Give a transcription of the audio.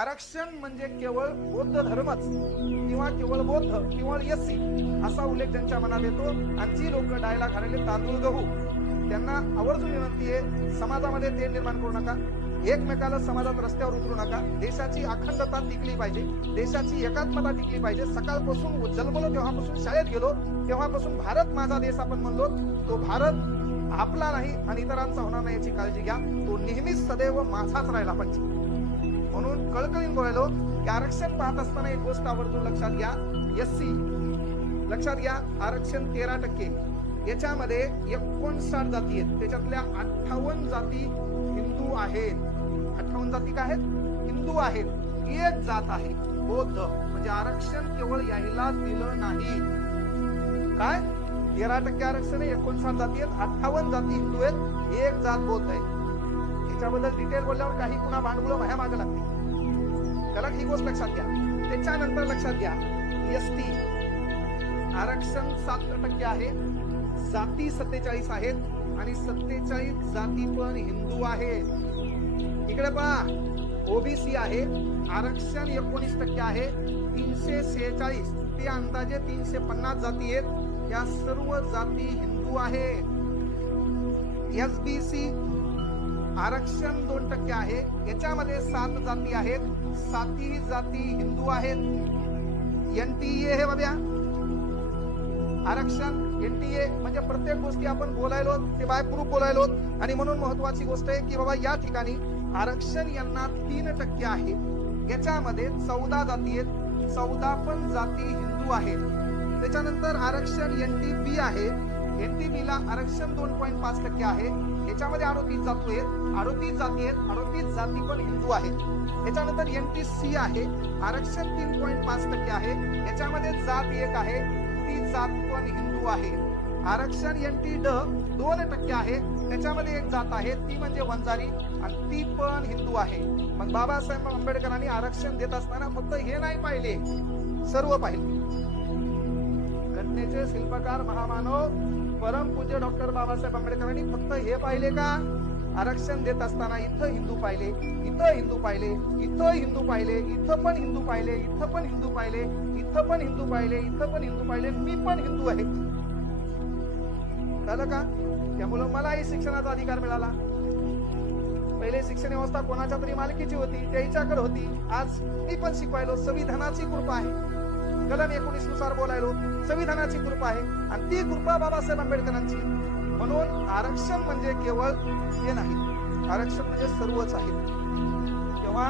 आरक्षण म्हणजे केवळ बौद्ध धर्मच किंवा केवळ बौद्ध केवळ एससी असा उल्लेख त्यांच्या मनात येतो. आणि जी लोक डायला घालेले तांदूळ गहू त्यांना आवर्जून विनंती आहे, समाजामध्ये तेढ निर्माण करू नका, एकमेकाला समाजात रस्त्यावर उतरू नका. देशाची अखंडता टिकली पाहिजे, देशाची एकात्मता टिकली पाहिजे. सकाळपासून जन्मलो तेव्हापासून शाळेत गेलो तेव्हापासून भारत माझा देश आपण म्हणलो, तो भारत आपला नाही आणि इतरांचा होणार नाही याची काळजी घ्या. तो नेहमीच सदैव माझाच राहिला पाहिजे. म्हणून कळकळीन बोलायलो की आरक्षण पाहत असताना एक गोष्ट आवर्जून लक्षात घ्या. एससी लक्षात घ्या, आरक्षण 13%. याच्यामध्ये 59 जाती आहेत, त्याच्यातल्या 58 जाती हिंदू आहेत. 58 जाती काय आहेत? हिंदू आहेत. एक जात आहे बौद्ध. म्हणजे आरक्षण केवळ यायला दिलं नाही. काय 13% आरक्षण आहे, 59 जाती आहेत, 58 जाती हिंदू आहेत, एक जात बौद्ध आहे. याच्याबद्दल डिटेल बोलल्यावर काही पुन्हा भांडवलं माझ्या मागे लागते. त्याला ही गोष्ट लक्षात घ्या. त्याच्यानंतर लक्षात घ्या, एसटी आरक्षण 7% आहे, जाती 47 आहेत आणि 47 जाती पण हिंदू आहेत. इकडे पहा, ओबीसी आहे, आरक्षण 19% आहे, 346 ते अंदाजे 350 जाती आहेत. या सर्व जाती हिंदू आहेत. एसबीसी आरक्षण 2% आहे, याच्यामध्ये 7 जाती आहेत, 7ही जाती हिंदू आहेत. एनटीए हे बघा आरक्षण, एनटीए म्हणजे प्रत्येक गोष्टी आपण बोलायलो ते बाय प्रूफ बोलायलो. आणि म्हणून महत्वाची गोष्ट आहे की बाबा या ठिकाणी आरक्षण यांना 3% आहे, याच्यामध्ये 14 जाती आहेत, 14 पण जाती हिंदू आहेत. त्याच्यानंतर आरक्षण एनटीबी आहे, एनटीबी ला आरक्षण 2.5% आहे, याच्यामध्ये 38 जाती आहेत, 38 जाती आहेत, 38 जाती पण हिंदू आहेत. याच्यानंतर एनटीसी आहे, आरक्षण 3.5% आहे, याच्यामध्ये जात 1 आहे, ती जात पण हिंदू आहे. आरक्षण एनटीड 2% आहे, त्याच्यामध्ये एक जात आहे, ती म्हणजे वंजारी आणि ती पण हिंदू आहे. मग बाबासाहेब आंबेडकरांनी आरक्षण देत असताना फक्त हे नाही पाहिले, सर्व पाहिले. घटनेचे शिल्पकार महामानव परमपूज्य डॉक्टर बाबासाहेब आंबेडकरांनी फक्त हे पाहिले का? आरक्षण देत असताना इथं हिंदू पाहिले, इथं हिंदू पाहिले, इथं हिंदू पाहिले, इथं पण हिंदू पाहिले, इथं पण हिंदू पाहिले, इथं पण हिंदू पाहिले, इथं पण हिंदू पाहिले, मी पण हिंदू आहे. कळलं का? त्यामुळे मलाही शिक्षणाचा अधिकार मिळाला. पहिले शिक्षण व्यवस्था कोणाच्या तरी मालकीची होती, त्याच्याकडे होती. आज मी पण शिकवायलो, संविधानाची कृपा आहे. कलम 19 नुसार बोलायलो, संविधानाची कृपा आहे आणि ती कृपा बाबासाहेब आंबेडकरांची. म्हणून आरक्षण म्हणजे केवळ हे नाही, आरक्षण म्हणजे सर्वच आहे. तेव्हा